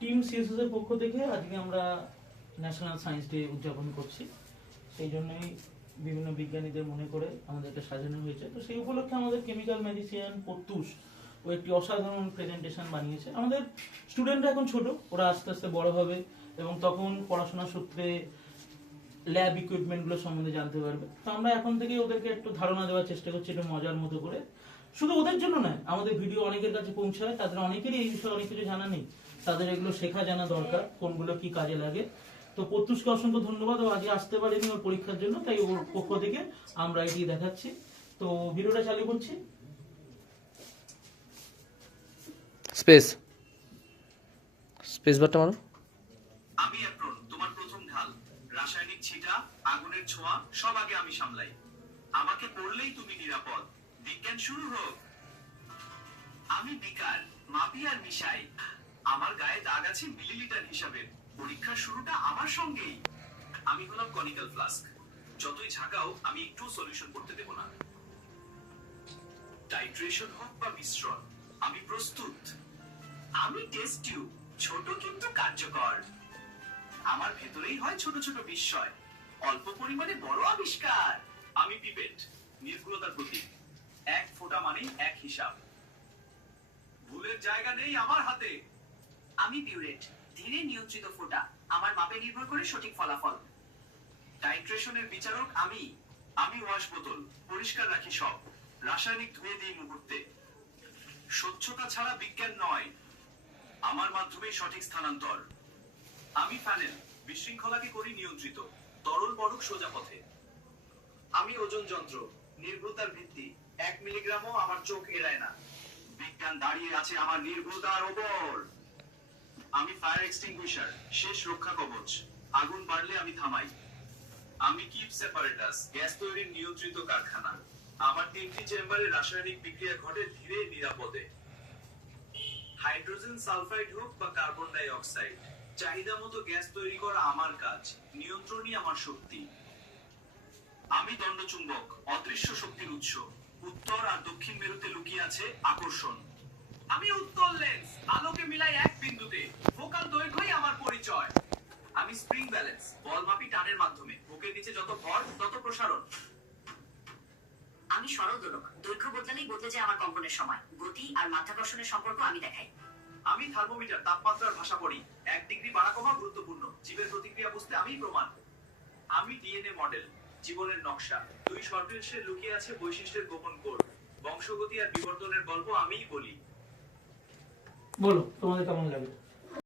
Team CSS এর পক্ষ থেকে আজকে আমরা ন্যাশনাল সায়েন্স ডে উদযাপন করছি। সেই জন্যই বিভিন্ন বিজ্ঞানীদের মনে করে আমাদেরকে সাজানো হয়েছে। তো সেই উপলক্ষে আমাদের কেমিক্যাল ম্যাজিশিয়ান প্রত্যুষ ও একটি অসাধারণ প্রেজেন্টেশন বানিয়েছে। আমাদের স্টুডেন্টরা এখন ছোট, ওরা আস্তে আস্তে বড় হবে এবং তখন পড়াশোনা সূত্রে ল্যাব ইকুইপমেন্টগুলো সম্বন্ধে জানতে পারবে। তো আমরা এখন থেকেই ওদেরকে একটু ধারণা দেওয়ার চেষ্টা করছি, একটু মজার মতো করে। শুধু ওদের জন্য নয়, আমাদের ভিডিও অনেকের কাছে পৌঁছায়, তাদের অনেকেরই এই বিষয়ে অনেক কিছু জানা নেই, তাদের এগুলো শেখা জানা দরকার, কোনগুলো কি কাজে লাগে। তো প্রত্যুষকে অসংখ্য ধন্যবাদ। ও আজকে আসতে পারেনি ওর পরীক্ষার জন্য, তাই ওর পক্ষ থেকে আমরা এটি দেখাচ্ছি। তো ভিডিওটা চালু করছি। স্পেস স্পেস বারটা মারো। আমি অ্যাপ্রন, তোমার প্রথম ঢাল। রাসায়নিক ছিটা, আগুনের ছোঁয়া সব আগে আমি সামলাই। আমাকে পড়লেই তুমি নিরাপদ। বিজ্ঞান শুরু হোক। আমি বিকার, মাপি আর মিশাই। আমার গায়ে দাগ আছে মিলিলিটার হিসাবে। পরীক্ষার শুরুটা আমার সঙ্গেই। আমি হলাম কনিক্যাল ফ্লাস্ক। যতই ঝাঁকাও আমি একটু সলিউশন করতে দেব না। টাইট্রেশন হোক বা মিশ্রণ, আমি প্রস্তুত। আমি টেস্ট টিউব, ছোট কিন্তু কার্যকর। আমার ভেতরেই হয় ছোট ছোট বিস্ময়, অল্প পরিমাণে বড় আবিষ্কার। আমি পিপেট, নির্ভুলতার প্রতীক। এক ফোঁটা মানেই এক হিসাব। ভুলের জায়গা নেই আমার হাতে। আমি বিউরেট, ধীরে নিয়ন্ত্রিত ফোঁটা। আমার মাপে নির্ভর করে সঠিক ফলাফল। টাইট্রেশনের বিচারক আমি। আমি ওয়াশ বোতল, পরিষ্কার রাখি সব। রাসায়নিক ধুয়ে দিই মুহূর্তে। স্বচ্ছতা ছাড়া বিজ্ঞান নয়। আমার মাধ্যমেই সঠিক স্থানান্তর। আমি প্যানেল, বিশৃঙ্খলাকে করি নিয়ন্ত্রিত। তরল পড়ুক সোজা পথে। আমি ওজন যন্ত্র, নির্ভুলতার ভিত্তি। 1 মিলিগ্রামও আমার চোখ এড়ায় না। বিজ্ঞান দাঁড়িয়ে আছে আমার নির্ভুলতার ওপর। আমি ফায়ার এক্সটিংগুইশার, শেষ রক্ষা কবচ। আগুন বাড়লে আমি থামাই। আমি কিপ সেপারেটাস, গ্যাস তৈরির নিয়ন্ত্রিত কারখানা। আমার 3টি চেম্বারে রাসায়নিক বিক্রিয়া ঘটে ধীরে নিরাপদে। হাইড্রোজেন সালফাইড হোক বা কার্বন ডাই অক্সাইড, চাহিদা মতো গ্যাস তৈরি করা আমার কাজ। নিয়ন্ত্রণই আমার শক্তি। আমি দণ্ডচুম্বক, অদৃশ্য শক্তির উৎস। উত্তর আর দক্ষিণ মেরুতে লুকিয়ে আছে আকর্ষণ। আমি উত্তর লেন্স, আলোকে মিলাই এক বিন্দুতে। ফোকাল দৈর্ঘ্যই আমার পরিচয়। আমি স্প্রিং ব্যালেন্স, বল মাপি টানের মাধ্যমে। বুকের নিচে যত ভর তত প্রসারণ। আমি সরল দোলক, দৈর্ঘ্য বদলালেই বদলে যায় আমার কম্পনের সময়। গতি আর মাধ্যাকর্ষণের সম্পর্ক আমি দেখাই। আমি থার্মোমিটার, তাপমাত্রার ভাষা পড়ি। 1 ডিগ্রি বাড়া কমা গুরুত্বপূর্ণ। জীবের প্রতিক্রিয়া বুঝতে আমিই প্রমাণ। আমি ডিএনএ মডেল, জীবনের নকশা। 2 সর্বশেষে লুকিয়ে আছে বৈশিষ্ট্যের গোপন কোড। বংশগতি আর বিবর্তনের গল্প আমিই বলি। বলো তোমাদের কেমন লাগে?